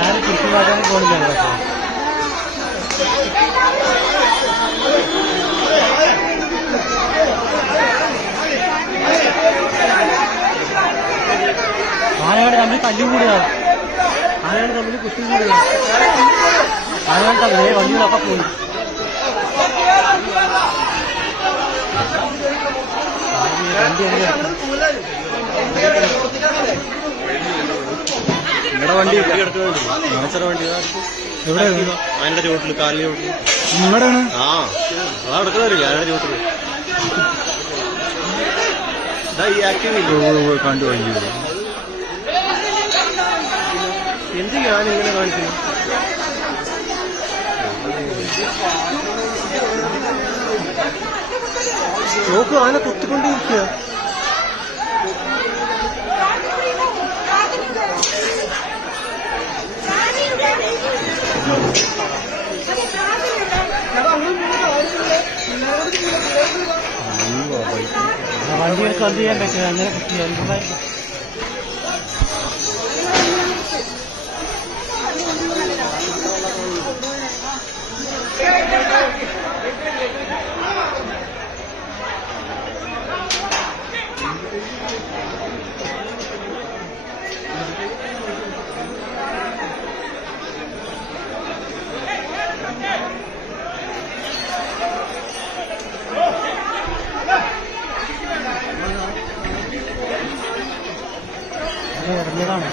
ഞാൻ കൃത്യമാക്കാൻ പോകുന്നില്ല. ആനകൾ തമ്മിൽ തല്ലുകൂടുകയാണ്, ആനകൾ തമ്മിൽ കുത്തി കൂടുകയാണ്, ആനകൾ തമ്മിൽ വണ്ടികളൊക്കെ പോയി. നിങ്ങളുടെ വണ്ടി മനസ്സിലെ വണ്ടി എവിടെ അതിന്റെ ചോട്ടില് കാലിന്റെ ചോട്ടില് നിങ്ങളുടെയാണ്. ആ അതാ എടുക്കുന്നവരില്ല അതിന്റെ ചോട്ടില് ഈ ആക്റ്റീവ് കണ്ടു കഴിഞ്ഞു. എന്ത് ഞാനിങ്ങനെ കാണിക്കുന്നു? നോക്കൂ, ആന കുത്തിക്കൊണ്ടിരിക്കുക. വണ്ടികൾക്ക് അത് ചെയ്യാൻ പറ്റില്ല, അങ്ങനെ കുത്തിയാൽ ഇറങ്ങിയതാണ്.